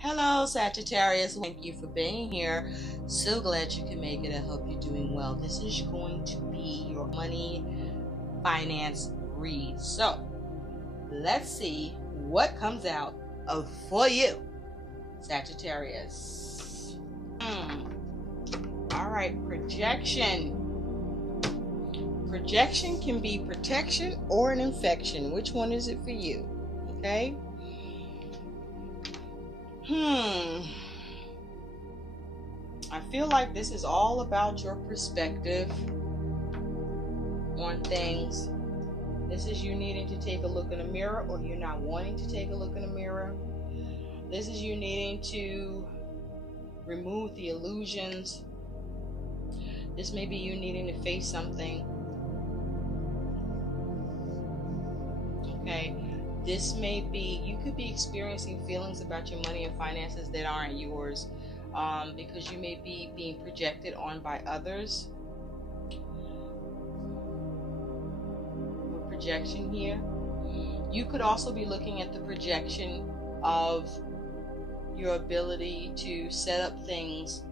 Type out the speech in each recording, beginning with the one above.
Hello, Sagittarius. Thank you for being here. So glad you can make it. I hope you're doing well. This is going to be your money finance read. So let's see what comes out for you, Sagittarius. All right, projection. Projection can be protection or an infection. Which one is it for you? Okay. I feel like this is all about your perspective on things. This is you needing to take a look in a mirror, or you're not wanting to take a look in a mirror. This is you needing to remove the illusions. This may be you needing to face something. Okay. This may be, you could be experiencing feelings about your money and finances that aren't yours, because you may be being projected on by others. Projection here. You could also be looking at the projection of your ability to set up things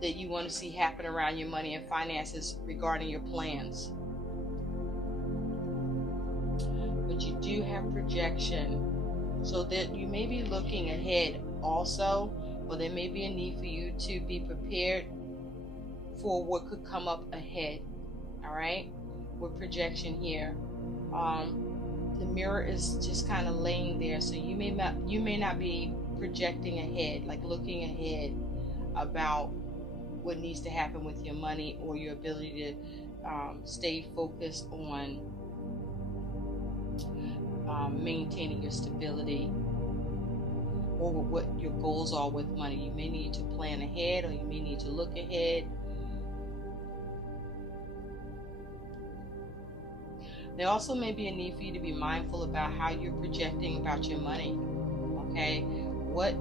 that you want to see happen around your money and finances regarding your plans. But you do have projection, so that you may be looking ahead also, or there may be a need for you to be prepared for what could come up ahead. All right, with projection here, the mirror is just kind of laying there, so you may not be projecting ahead, like looking ahead about what needs to happen with your money, or your ability to stay focused on maintaining your stability, or what your goals are with money. You may need to plan ahead, or you may need to look ahead. There also may be a need for you to be mindful about how you're projecting about your money. Okay, what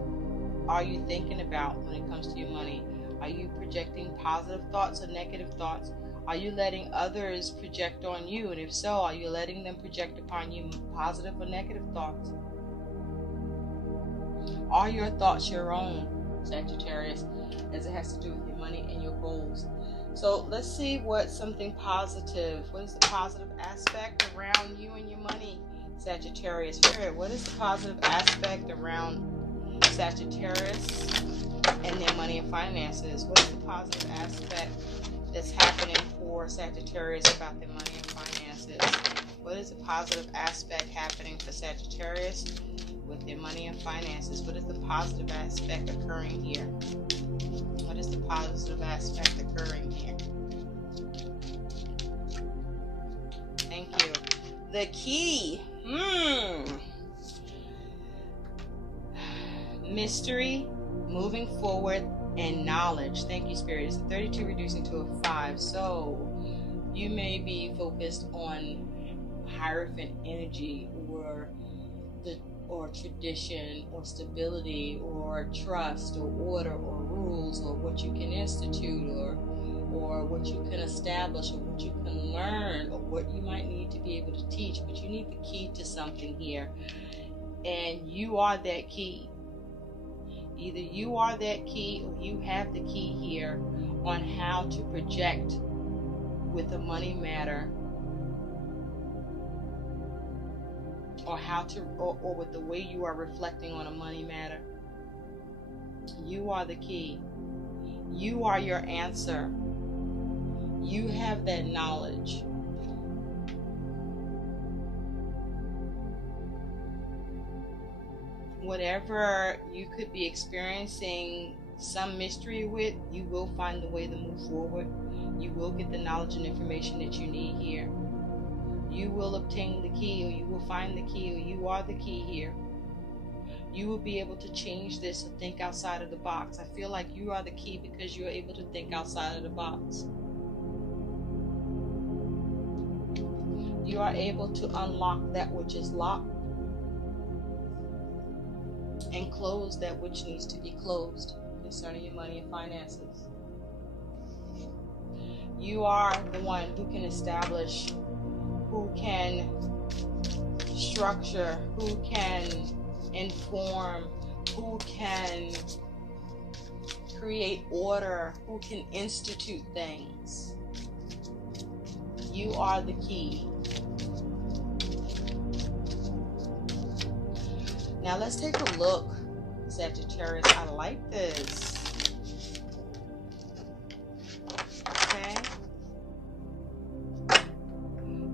are you thinking about when it comes to your money? Are you projecting positive thoughts or negative thoughts? Are you letting others project on you? And if so, are you letting them project upon you positive or negative thoughts? Are your thoughts your own, Sagittarius, as it has to do with your money and your goals? So let's see what something positive, what is the positive aspect around you and your money, Sagittarius? What is the positive aspect around Sagittarius and their money and finances? What is the positive aspect that's happening for Sagittarius about their money and finances? What is the positive aspect happening for Sagittarius with their money and finances? What is the positive aspect occurring here? What is the positive aspect occurring here? Thank you. The key. Mystery, moving forward, and knowledge. Thank you, Spirit. It's a 32 reducing to a 5. So you may be focused on Hierophant energy, or tradition, or stability, or trust, or order, or rules, or what you can institute, or what you can establish, or what you can learn, or what you might need to be able to teach. But you need the key to something here, and you are that key. Either you are that key, or you have the key here on how to project with a money matter, or how to, or with the way you are reflecting on a money matter. You are the key. You are your answer. You have that knowledge. Whatever you could be experiencing some mystery with, you will find the way to move forward. You will get the knowledge and information that you need here. You will obtain the key, or you will find the key, or you are the key here. You will be able to change this or think outside of the box. I feel like you are the key because you're able to think outside of the box. You are able to unlock that which is locked and close that which needs to be closed concerning your money and finances. You are the one who can establish, who can structure, who can inform, who can create order, who can institute things. You are the key. Now let's take a look, Sagittarius. I like this. Okay.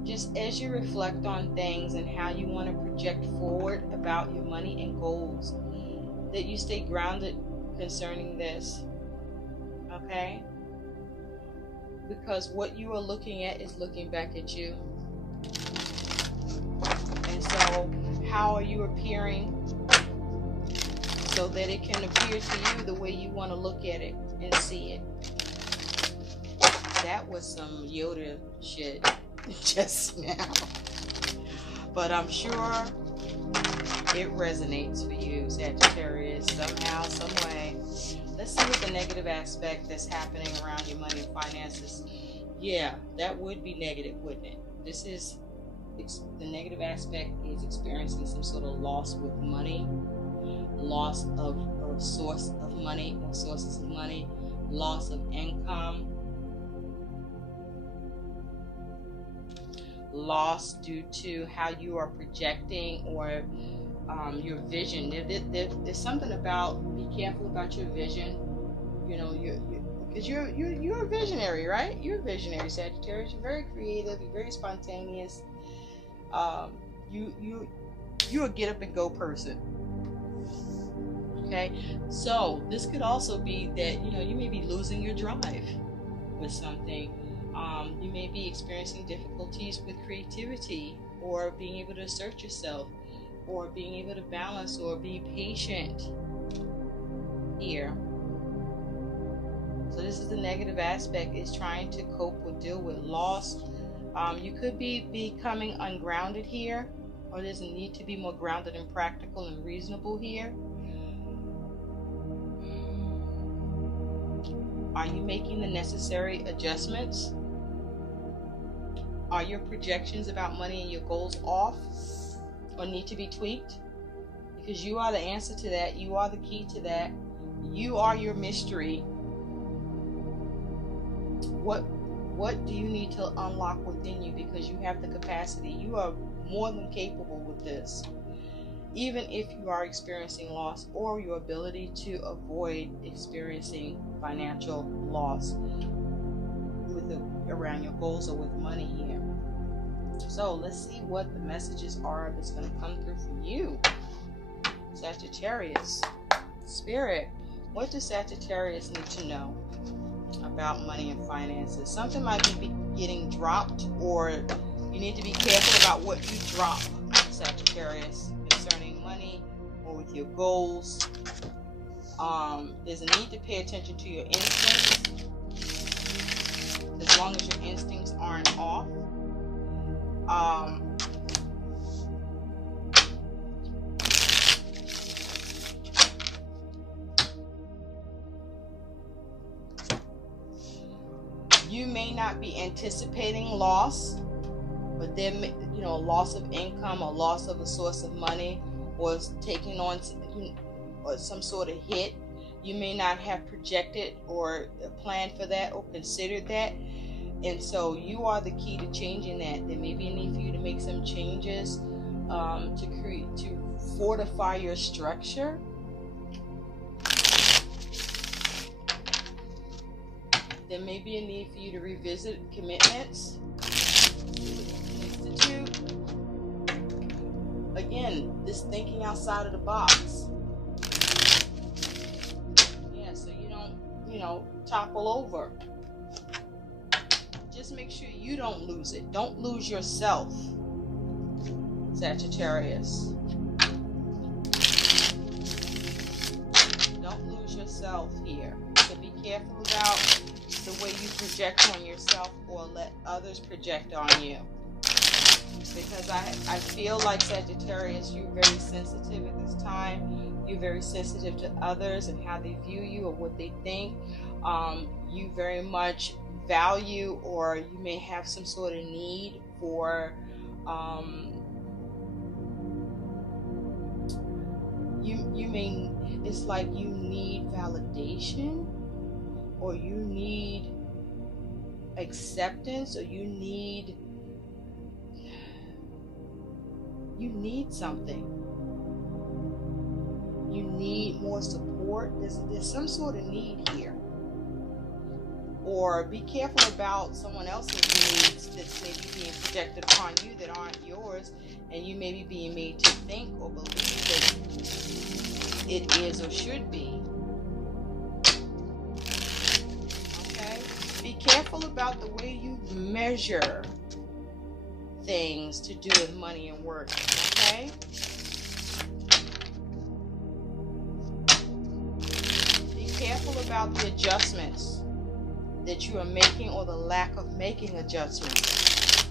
Just as you reflect on things and how you want to project forward about your money and goals, that you stay grounded concerning this. Okay? Because what you are looking at is looking back at you. And so, how are you appearing so that it can appear to you the way you want to look at it and see it? That was some Yoda shit just now. But I'm sure it resonates for you, Sagittarius, somehow, some way. Let's see what the negative aspect that's happening around your money and finances. Yeah, that would be negative, wouldn't it? This is, the negative aspect is experiencing some sort of loss with money, loss of a source of money or sources of money, loss of income, loss due to how you are projecting or your vision. There's something about, be careful about your vision. You know, because you're a visionary, right? You're a visionary, Sagittarius. You're very creative. You're very spontaneous. You're a get up and go person. Okay, so this could also be that you may be losing your drive with something. You may be experiencing difficulties with creativity or being able to assert yourself or being able to balance or be patient here. So this is the negative aspect, is trying to cope or deal with loss. You could be becoming ungrounded here, or there's a need to be more grounded and practical and reasonable here. Are you making the necessary adjustments? Are your projections about money and your goals off or need to be tweaked? Because you are the answer to that. You are the key to that. You are your mystery. What do you need to unlock within you? Because you have the capacity. You are more than capable with this. Even if you are experiencing loss, or your ability to avoid experiencing financial loss around your goals or with money here. So let's see what the messages are that's going to come through for you, Sagittarius. Spirit, what does Sagittarius need to know about money and finances? Something might be getting dropped, or you need to be careful about what you drop, Sagittarius, concerning money or with your goals. There's a need to pay attention to your instincts, as long as your instincts aren't off. You may not be anticipating loss, but there may, a loss of income or loss of a source of money, or taking on or some sort of hit. You may not have projected or planned for that or considered that. And so you are the key to changing that. There may be a need for you to make some changes to fortify your structure. There may be a need for you to revisit commitments, institute. Again, this thinking outside of the box. Yeah, so you don't, topple over. Just make sure you don't lose it. Don't lose yourself, Sagittarius. Don't lose yourself here. So be careful about the way you project on yourself or let others project on you. Because I feel like, Sagittarius, you're very sensitive at this time. You're very sensitive to others and how they view you or what they think. You very much value, or you may have some sort of need for you may it's like you need validation, or you need acceptance, or you need something. You need more support. There's some sort of need here. Or be careful about someone else's needs that's maybe being projected upon you that aren't yours, and you may be being made to think or believe that it is or should be. Okay? Be careful about the way you measure things to do with money and work. Okay? Be careful about the adjustments that you are making, or the lack of making adjustments.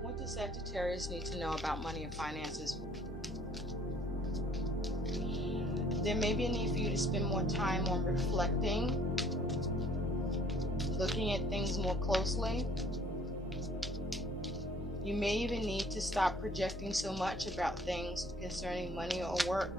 What does Sagittarius need to know about money and finances? There may be a need for you to spend more time on reflecting, looking at things more closely. You may even need to stop projecting so much about things concerning money or work.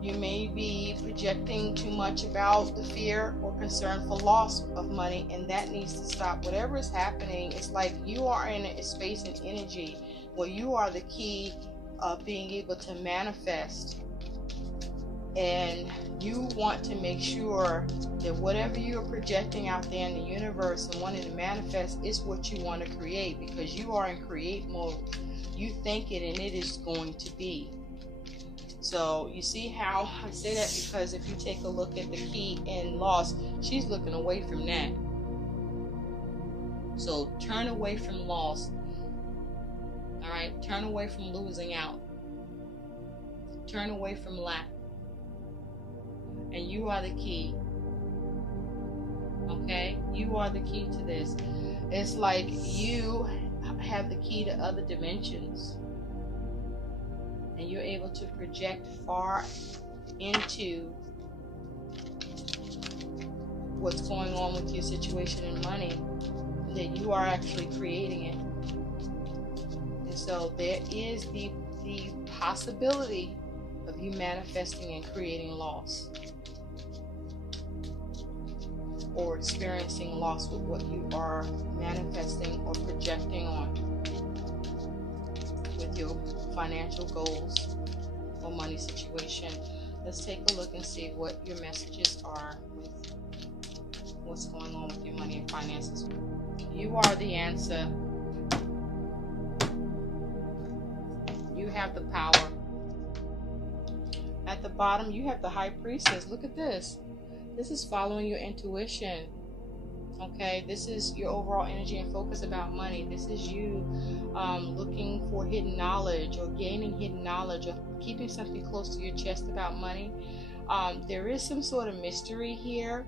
You may be projecting too much about the fear or concern for loss of money, and that needs to stop. Whatever is happening, it's like you are in a space and energy where you are the key of being able to manifest. And you want to make sure that whatever you're projecting out there in the universe and wanting to manifest is what you want to create, because you are in create mode. You think it and it is going to be. So you see how I say that, because if you take a look at the key in loss, she's looking away from that. So turn away from loss. All right, turn away from losing out. Turn away from lack. And you are the key. Okay, you are the key to this. It's like you have the key to other dimensions. And you're able to project far into what's going on with your situation and money, that you are actually creating it. And so there is the possibility of you manifesting and creating loss, or experiencing loss with what you are manifesting or projecting on with your financial goals or money situation. Let's take a look and see what your messages are with what's going on with your money and finances. You are the answer. You have the power. At the bottom, you have the High Priestess. Look at this. This is following your intuition. Okay, this is your overall energy and focus about money. This is you looking for hidden knowledge, or gaining hidden knowledge, or keeping something close to your chest about money. There is some sort of mystery here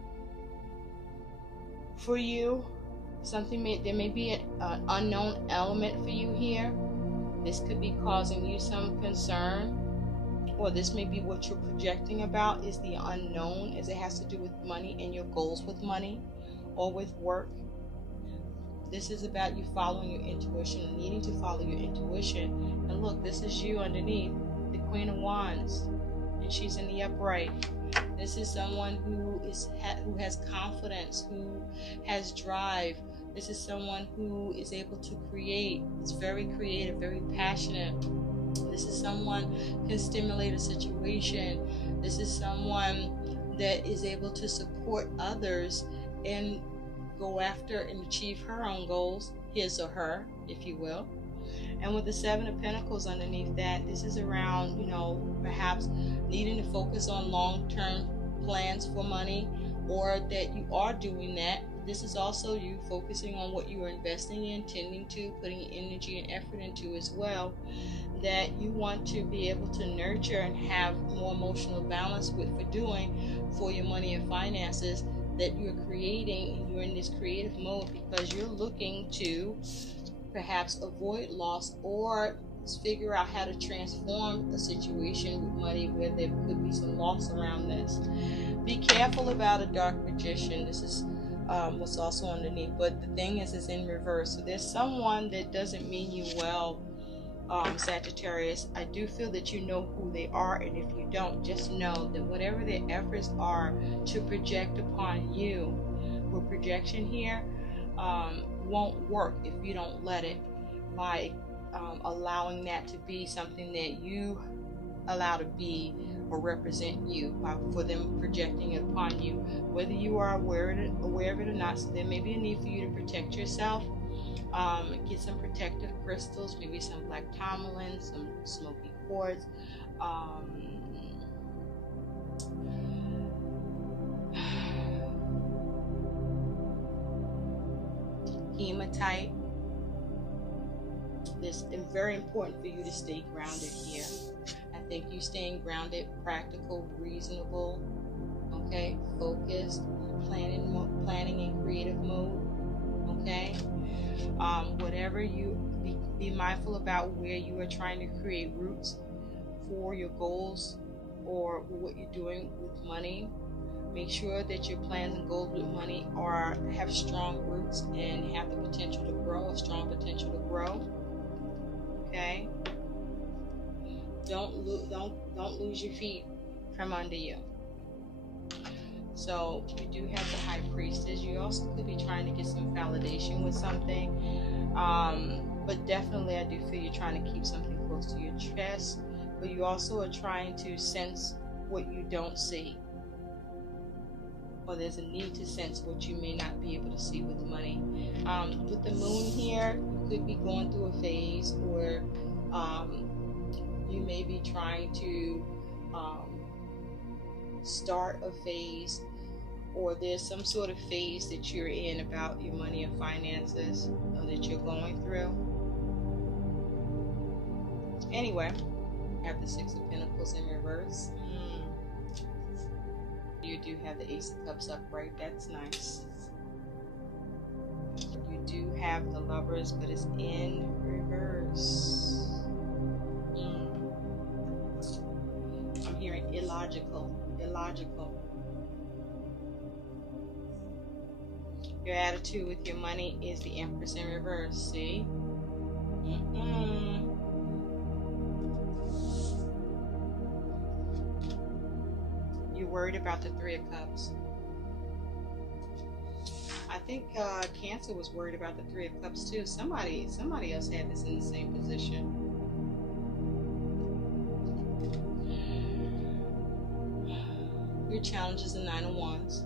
for you. There may be an unknown element for you here. This could be causing you some concern, or this may be what you're projecting about is the unknown, as it has to do with money and your goals with money or with work. This is about you following your intuition, needing to follow your intuition. And look, this is you underneath, the Queen of Wands, and she's in the upright. This is someone who has confidence, who has drive. This is someone who is able to create. It's very creative, very passionate. This is someone who can stimulate a situation. This is someone that is able to support others and go after and achieve her own goals, his or her, if you will. And with the Seven of Pentacles underneath that, this is around, perhaps needing to focus on long-term plans for money, or that you are doing that. This is also you focusing on what you are investing in, tending to, putting energy and effort into as well, that you want to be able to nurture and have more emotional balance for your money and finances, that you're creating. You're in this creative mode because you're looking to perhaps avoid loss, or figure out how to transform a situation with money where there could be some loss around this. Be careful about a dark magician. This is what's also underneath, but the thing is, it's in reverse. So there's someone that doesn't mean you well, Sagittarius, I do feel that you know who they are, and if you don't, just know that whatever their efforts are to project upon you, with projection here, won't work if you don't let it, by allowing that to be something that you allow to be or represent you, for them projecting it upon you, whether you are aware of it or not. So there may be a need for you to protect yourself. Get some protective crystals, maybe some black tourmaline, some smoky quartz, hematite. It's very important for you to stay grounded here. I think you staying grounded, practical, reasonable, okay, focused, planning in creative mode, okay. Whatever you be mindful about where you are trying to create roots for your goals or what you're doing with money. Make sure that your plans and goals with money have strong roots and have the potential to grow, a strong potential to grow. Okay. Don't lose your feet from under you. So you do have the High Priestess. You also could be trying to get some validation with something. But definitely I do feel you're trying to keep something close to your chest. But you also are trying to sense what you don't see. Or there's a need to sense what you may not be able to see with money. With the moon here, you could be going through a phase, or you may be trying to start a phase, or there's some sort of phase that you're in about your money and finances, or that you're going through. Anyway, you have the Six of Pentacles in reverse. You do have the Ace of Cups upright. That's nice. You do have the Lovers, but it's in reverse. I'm hearing illogical. Your attitude with your money is the Empress in reverse. See? You're worried about the Three of Cups. I think Cancer was worried about the Three of Cups too. Somebody else had this in the same position. Your challenge is the Nine of Wands.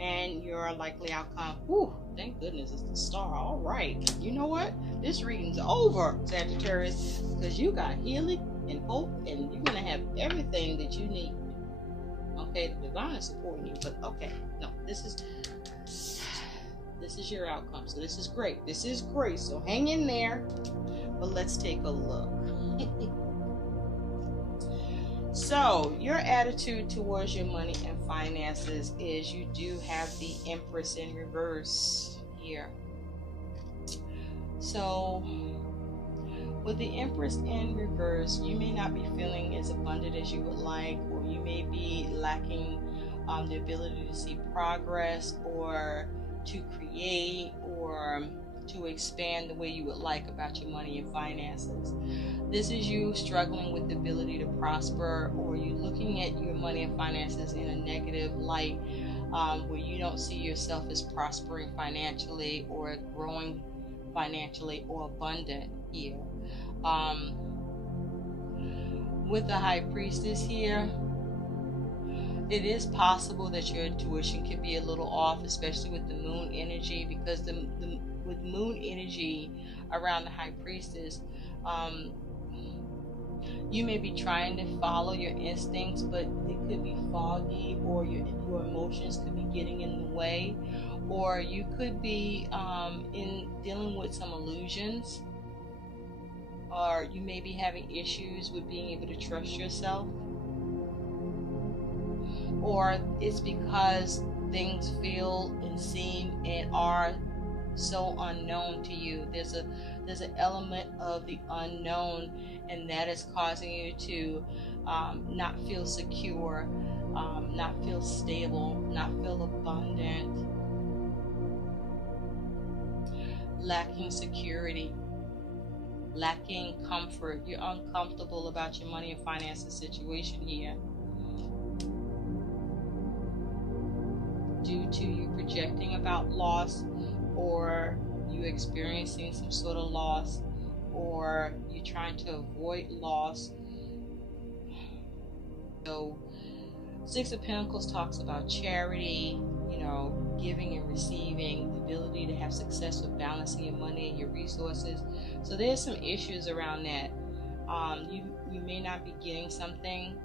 And your likely outcome. Whew, thank goodness it's the Star. All right. You know what? This reading's over, Sagittarius, because you got healing and hope, and you're going to have everything that you need. Okay, the divine is supporting you, but okay, no, this is your outcome. So this is great. This is great. So hang in there. But let's take a look. So your attitude towards your money and finances is you do have the Empress in reverse here. So with the Empress in reverse, you may not be feeling as abundant as you would like, or you may be lacking the ability to see progress, or to create, or to expand the way you would like about your money and finances. This is you struggling with the ability to prosper, or you looking at your money and finances in a negative light, where you don't see yourself as prospering financially, or growing financially, or abundant here. With the High Priestess here, it is possible that your intuition could be a little off, especially with the moon energy, because with moon energy around the High Priestess, you may be trying to follow your instincts, but it could be foggy, or your emotions could be getting in the way, or you could be in dealing with some illusions, or you may be having issues with being able to trust yourself, or it's because things feel and seem and are so unknown to you. There's an element of the unknown, and that is causing you to not feel secure, not feel stable, not feel abundant. lacking security, lacking comfort. You're uncomfortable about your money and finances situation here, due to you projecting about loss, or you experiencing some sort of loss, or you're trying to avoid loss. So Six of Pentacles talks about charity, giving and receiving, the ability to have success with balancing your money and your resources. So there's some issues around that. You may not be getting something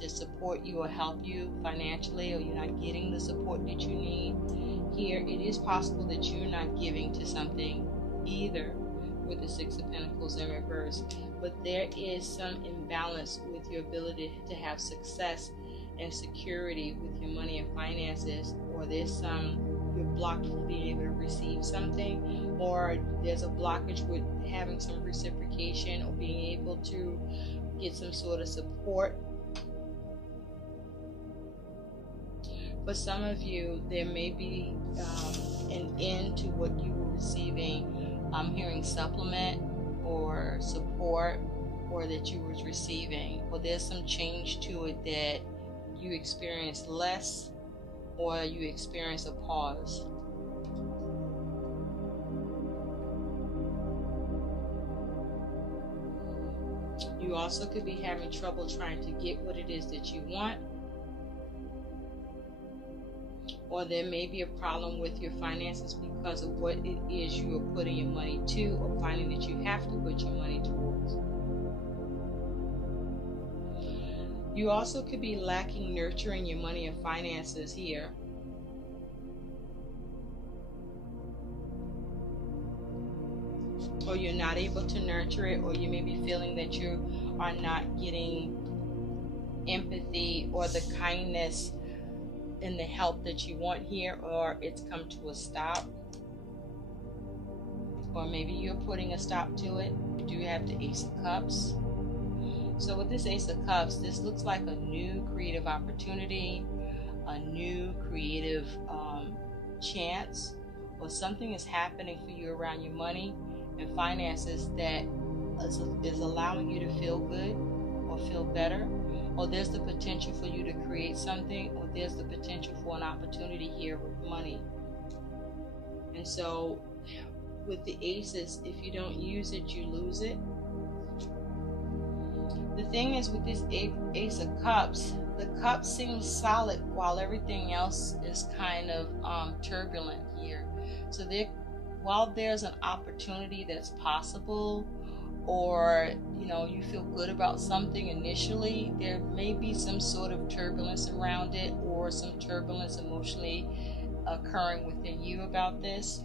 to support you or help you financially, or you're not getting the support that you need. Here, it is possible that you're not giving to something either with the Six of Pentacles in reverse, but there is some imbalance with your ability to have success and security with your money and finances, or you're blocked from being able to receive something, or there's a blockage with having some reciprocation or being able to get some sort of support. For some of you, there may be an end to what you were receiving. I'm hearing supplement or support, or that you was receiving, or there's some change to it that you experience less, or you experience a pause. You also could be having trouble trying to get what it is that you want, or there may be a problem with your finances because of what it is you are putting your money to, or finding that you have to put your money towards. You also could be lacking nurturing your money and finances here. Or you're not able to nurture it, or you may be feeling that you are not getting empathy or the kindness and the help that you want here, or it's come to a stop. Or maybe you're putting a stop to it. You do have the Ace of Cups. So with this Ace of Cups, this looks like a new creative opportunity, a new creative chance, or something is happening for you around your money and finances that is allowing you to feel good or feel better, or there's the potential for you to create something, or there's the potential for an opportunity here with money. And so with the aces, if you don't use it, you lose it. The thing is, with this Ace of Cups, the cup seems solid while everything else is kind of turbulent here. So while there's an opportunity that's possible, or you feel good about something initially, there may be some sort of turbulence around it, or some turbulence emotionally occurring within you about this.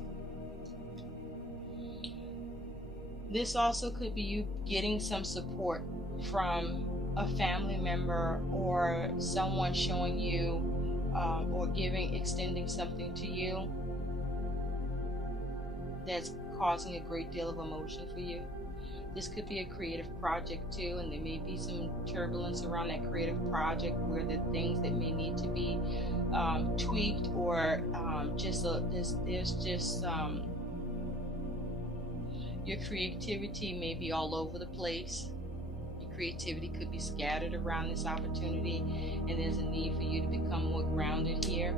This also could be you getting some support from a family member, or someone showing you or extending something to you that's causing a great deal of emotion for you. This could be a creative project too, and there may be some turbulence around that creative project, where the things that may need to be tweaked, or your creativity may be all over the place. Your creativity could be scattered around this opportunity, and there's a need for you to become more grounded here,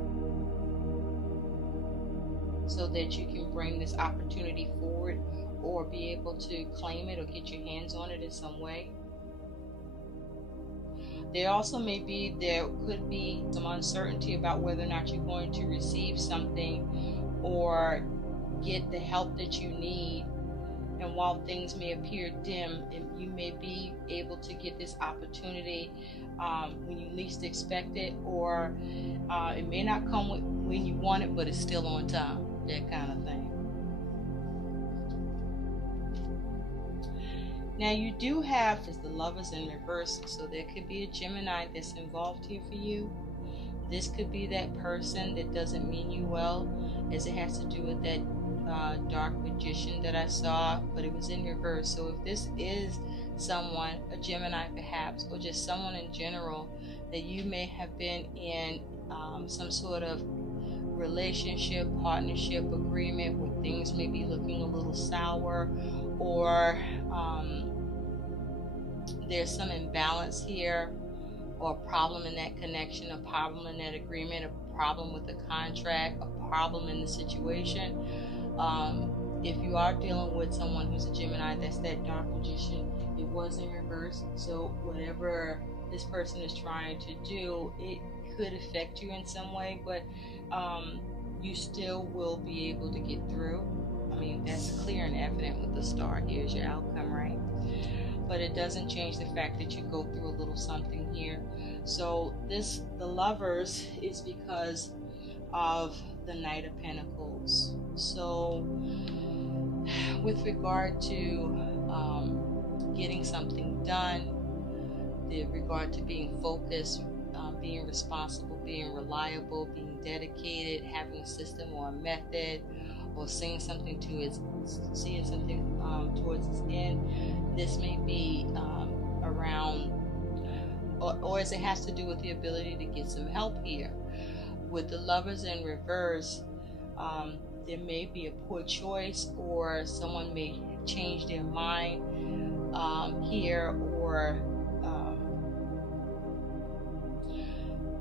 so that you can bring this opportunity forward, or be able to claim it or get your hands on it in some way. There could be some uncertainty about whether or not you're going to receive something or get the help that you need. And while things may appear dim, you may be able to get this opportunity when you least expect it, or it may not come when you want it, but it's still on time, that kind of thing. Now you do have the Lovers in reverse, so there could be a Gemini that's involved here for you. This could be that person that doesn't mean you well, as it has to do with that dark magician that I saw, but it was in reverse. So if this is someone, a Gemini perhaps, or just someone in general, that you may have been in some sort of relationship, partnership, agreement where things may be looking a little sour, or there's some imbalance here, or a problem in that connection, a problem in that agreement, a problem with the contract, a problem in the situation. If you are dealing with someone who's a Gemini, that's that dark magician, it was in reverse. So whatever this person is trying to do, it could affect you in some way, but you still will be able to get through. I mean, that's clear and evident with the star. Here's your outcome, right? But it doesn't change the fact that you go through a little something here. So the Lovers is because of the Knight of Pentacles. So with regard to getting something done, with regard to being focused, being responsible, being reliable, being dedicated, having a system or a method, or seeing something towards its end. This may be around, or as it has to do with the ability to get some help here. With the Lovers in reverse, there may be a poor choice, or someone may change their mind here, or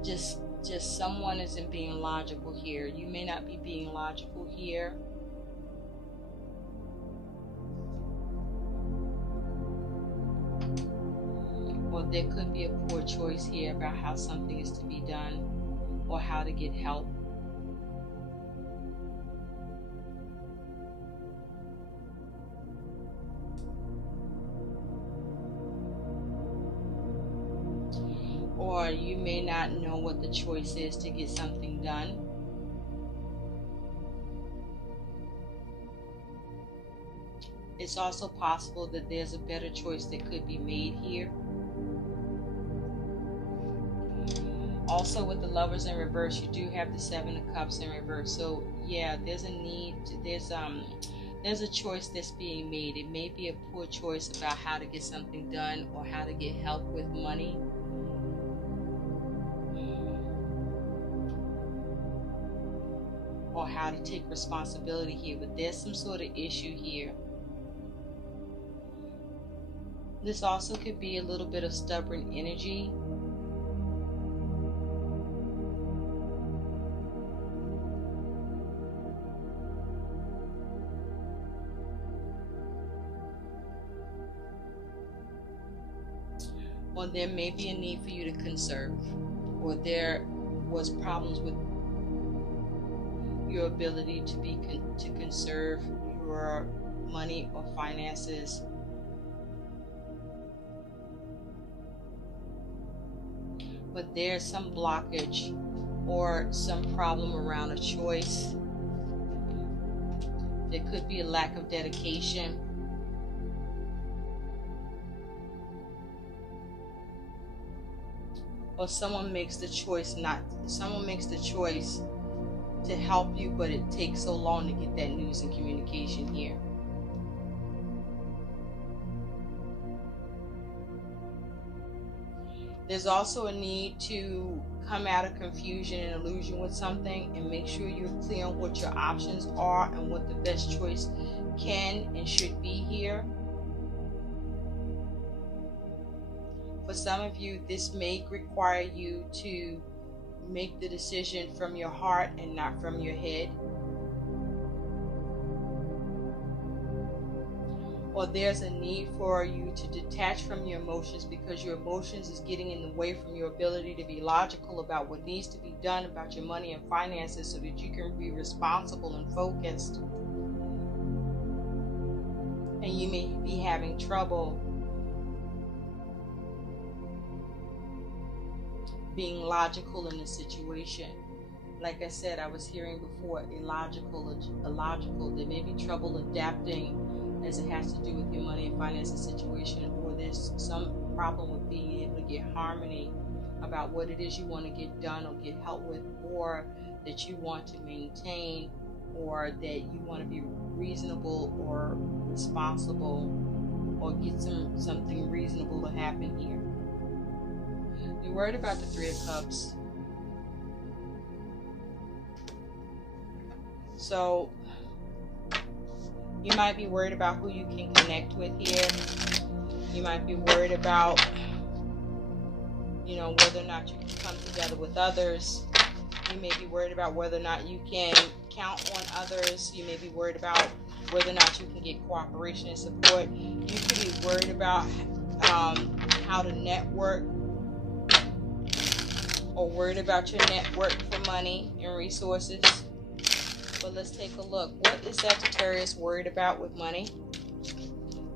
just someone isn't being logical here. You may not be being logical here. Or there could be a poor choice here about how something is to be done, or how to get help. Or you may not know what the choice is to get something done. It's also possible that there's a better choice that could be made here. Also, with the Lovers in reverse, you do have the Seven of Cups in reverse. So yeah, there's a need to, there's a choice that's being made. It may be a poor choice about how to get something done, or how to get help with money. Or how to take responsibility here, but there's some sort of issue here. This also could be a little bit of stubborn energy. Or there may be a need for you to conserve, or there was problems with your ability to conserve your money or finances. But there's some blockage or some problem around a choice. There could be a lack of dedication. Or someone makes the choice to help you, but it takes so long to get that news and communication here. There's also a need to come out of confusion and illusion with something, and make sure you're clear on what your options are and what the best choice can and should be here. For some of you, this may require you to make the decision from your heart and not from your head. Or there's a need for you to detach from your emotions, because your emotions is getting in the way from your ability to be logical about what needs to be done about your money and finances, so that you can be responsible and focused. And you may be having trouble being logical in the situation. Like I said, I was hearing before, illogical. There may be trouble adapting as it has to do with your money and finances situation, or there's some problem with being able to get harmony about what it is you want to get done or get help with, or that you want to maintain, or that you want to be reasonable or responsible, or get something reasonable to happen here. You're worried about the Three of Cups. So you might be worried about who you can connect with here. You might be worried about, whether or not you can come together with others. You may be worried about whether or not you can count on others. You may be worried about whether or not you can get cooperation and support. You could be worried about how to network, or worried about your network for money and resources. But let's take a look. What is Sagittarius worried about with money?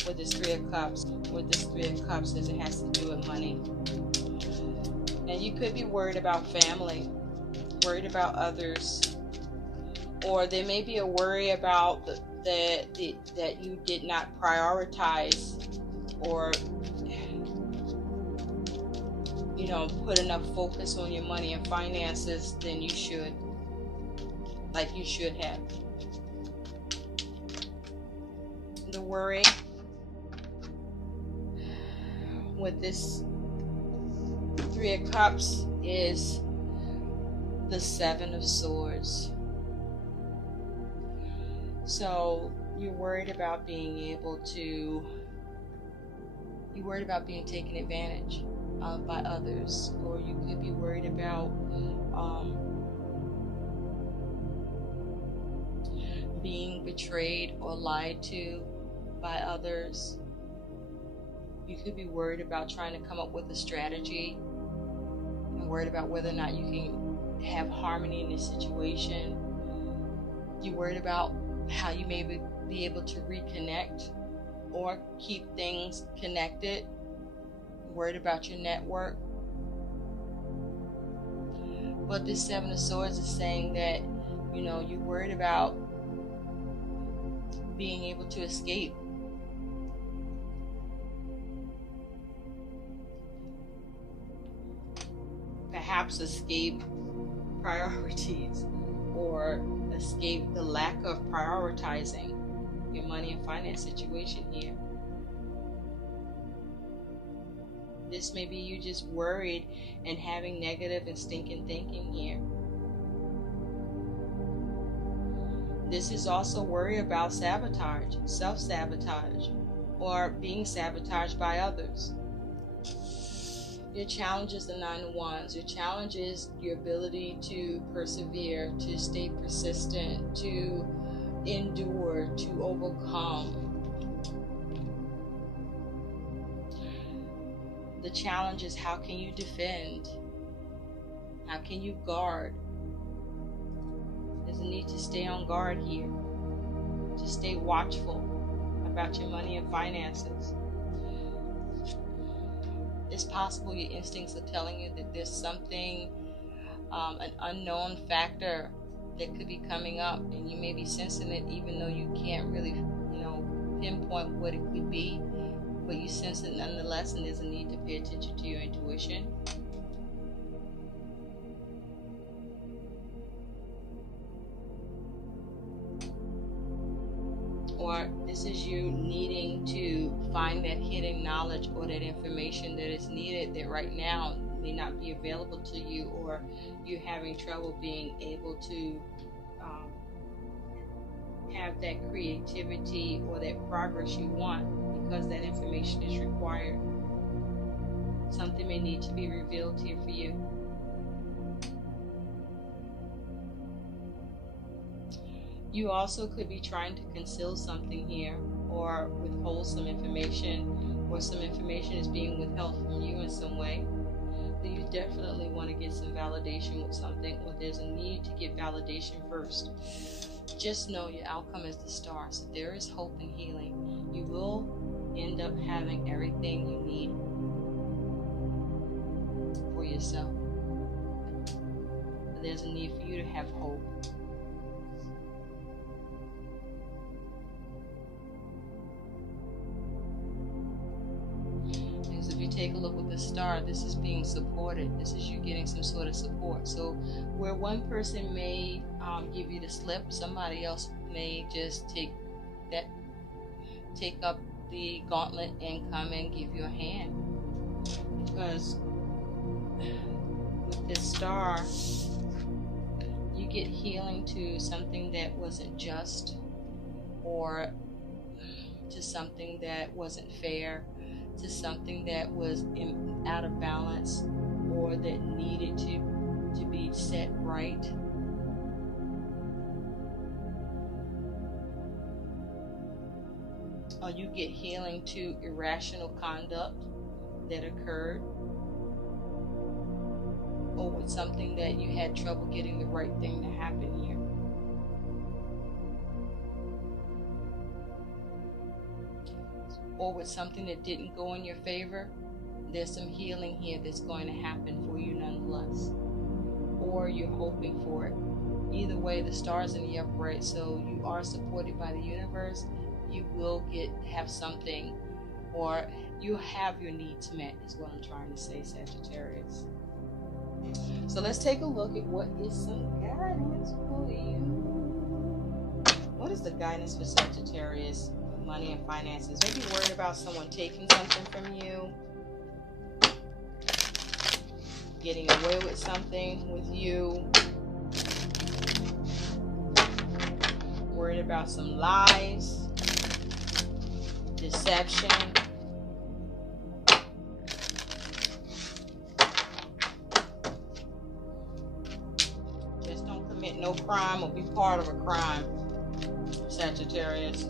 With this Three of Cups. With this Three of Cups, says it has to do with money. And you could be worried about family, worried about others, or there may be a worry about that you did not prioritize, or put enough focus on your money and finances than you should, like you should have. The worry with this Three of Cups is the Seven of Swords. So you're worried about being taken advantage of by others, or you could be worried about being betrayed or lied to by others. You could be worried about trying to come up with a strategy, and worried about whether or not you can have harmony in this situation. You're worried about how you may be able to reconnect or keep things connected. Worried about your network. But this Seven of Swords is saying that you're worried about being able to escape, perhaps escape priorities, or escape the lack of prioritizing your money and finance situation here. This may be you just worried and having negative and stinking thinking here. This is also worry about sabotage, self-sabotage, or being sabotaged by others. Your challenge is the Nine of Wands. Your challenge is your ability to persevere, to stay persistent, to endure, to overcome. The challenge is, how can you defend? How can you guard? There's a need to stay on guard here, to stay watchful about your money and finances. It's possible your instincts are telling you that there's something, an unknown factor that could be coming up, and you may be sensing it even though you can't really, pinpoint what it could be. But you sense it nonetheless, and there's a need to pay attention to your intuition. Or this is you needing to find that hidden knowledge or that information that is needed that right now may not be available to you, or you're having trouble being able to have that creativity or that progress you want, because that information is required. Something may need to be revealed here for you. You also could be trying to conceal something here, or withhold some information, or some information is being withheld from you in some way. But you definitely want to get some validation with something, or there's a need to get validation first. Just know your outcome is the Star, so there is hope and healing. You will end up having everything you need for yourself. But there's a need for you to have hope. Because if you take a look with the Star, this is being supported. This is you getting some sort of support. So where one person may give you the slip, somebody else may just take up the gauntlet and come and give you a hand. Because with this Star, you you get healing to something that wasn't just, or to something that wasn't fair, to something that was out of balance, or that needed to be set right. Or you get healing to irrational conduct that occurred, or with something that you had trouble getting the right thing to happen here. Or with something that didn't go in your favor, there's some healing here that's going to happen for you nonetheless. Or you're hoping for it. Either way, the stars in the upright, so you are supported by the universe. You will have something, or you have your needs met, is what I'm trying to say, Sagittarius. So let's take a look at what is some guidance for you. What is the guidance for Sagittarius? Money and finances. Maybe worried about someone taking something from you, getting away with something with you, worried about some lies, deception, just don't commit no crime or be part of a crime, Sagittarius.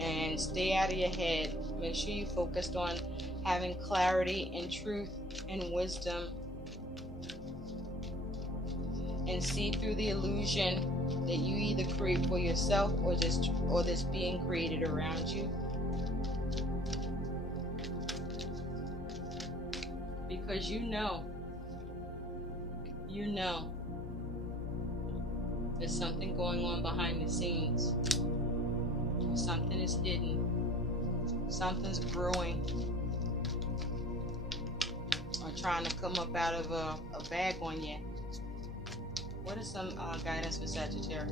And stay out of your head. Make sure you focused on having clarity and truth and wisdom, and see through the illusion that you either create for yourself or that's being created around you. Because you know there's something going on behind the scenes. Something is hidden. Something's brewing, or trying to come up out of a bag on you. What is some guidance for Sagittarius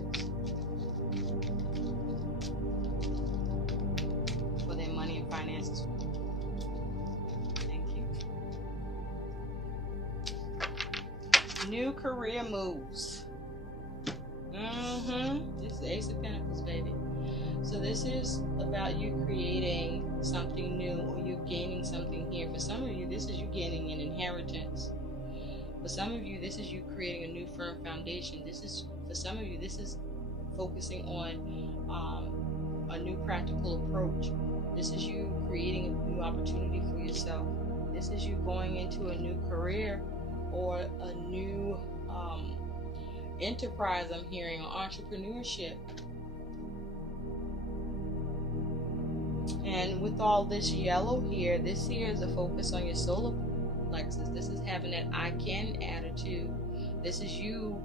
for their money and finances? Thank you. New career moves. This is the Ace of Pentacles, baby. So this is about you creating something new, or you gaining something here. For some of you, this is you gaining an inheritance. For some of you, this is you creating a new firm foundation. For some of you, this is focusing on a new practical approach. This is you creating a new opportunity for yourself. This is you going into a new career, or a new enterprise, I'm hearing, or entrepreneurship. And with all this yellow here, this here is a focus on your solar plexus. This is having that I can attitude. This is you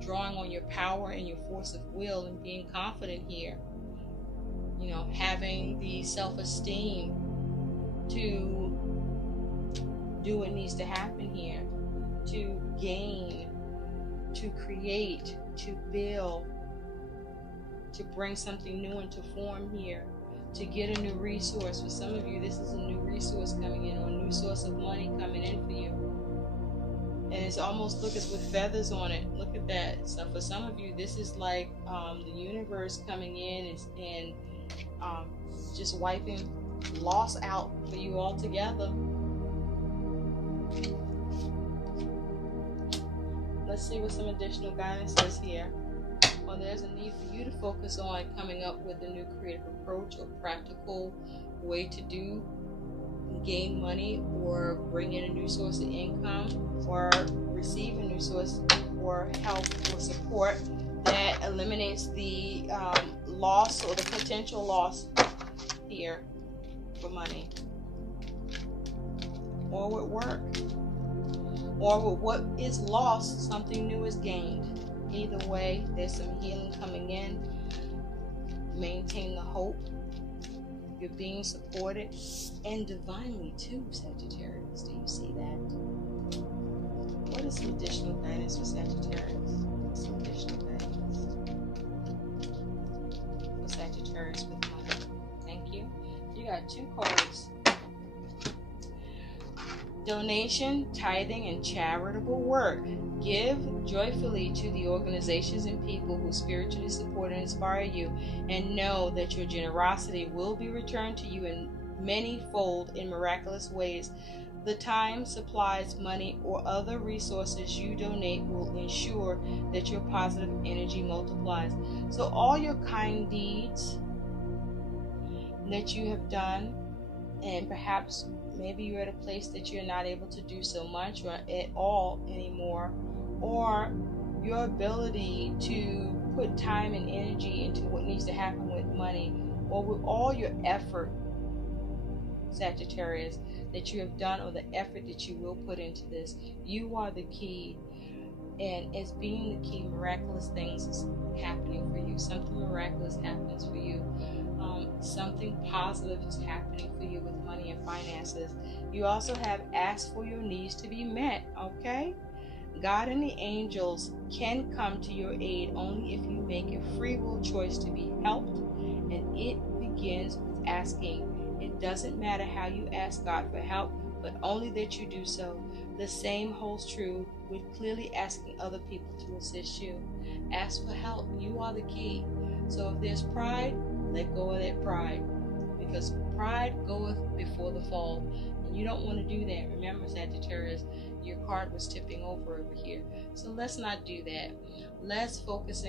drawing on your power and your force of will and being confident here. You know, having the self-esteem to do what needs to happen here, to gain, to create, to build, to bring something new into form here, to get a new resource. For some of you, this is a new resource coming in, or a new source of money coming in for you. And it's almost, look, it's with feathers on it. Look at that. So for some of you, this is like the universe coming in and just wiping loss out for you altogether. Let's see what some additional guidance is here. Well, there's a need for you to focus on coming up with a new creative approach or practical way to gain money, or bring in a new source of income, or receive a new source or help or support that eliminates the loss or the potential loss here for money, or with work, or with what is lost, something new is gained. Either way, there's some healing coming in. Maintain the hope. You're being supported, and divinely too, Sagittarius. Do you see that? What is some additional guidance for Sagittarius? Some additional guidance for Sagittarius with money. Thank you. You got two cards. Donation, tithing, and charitable work. Give joyfully to the organizations and people who spiritually support and inspire you, and know that your generosity will be returned to you in many-fold in miraculous ways. The time, supplies, money, or other resources you donate will ensure that your positive energy multiplies. So all your kind deeds that you have done, and perhaps maybe you're at a place that you're not able to do so much or at all anymore, or your ability to put time and energy into what needs to happen with money, or with all your effort, Sagittarius, that you have done, or the effort that you will put into this, you are the key. And as being the key, miraculous things is happening for you. Something miraculous happens for you. Something positive is happening for you with money and finances. You also have asked for your needs to be met, okay? God and the angels can come to your aid only if you make a free will choice to be helped, and it begins with asking. It doesn't matter how you ask God for help, but only that you do so. The same holds true with clearly asking other people to assist you. Ask for help. You are the key. So if there's pride, let go of that pride, because pride goeth before the fall, and you don't want to do that. Remember, Sagittarius, your card was tipping over here. So let's not do that. Let's focus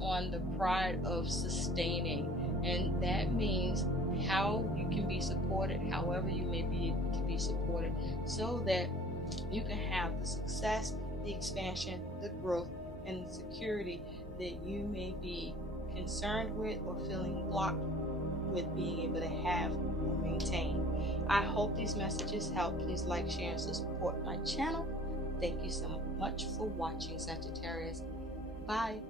on the pride of sustaining, and that means how you can be supported, however you may be able to be supported, so that you can have the success, the expansion, the growth, and the security that you may be concerned with or feeling blocked with being able to have or maintain. I hope these messages help. Please like, share, and support my channel. Thank you so much for watching, Sagittarius. Bye.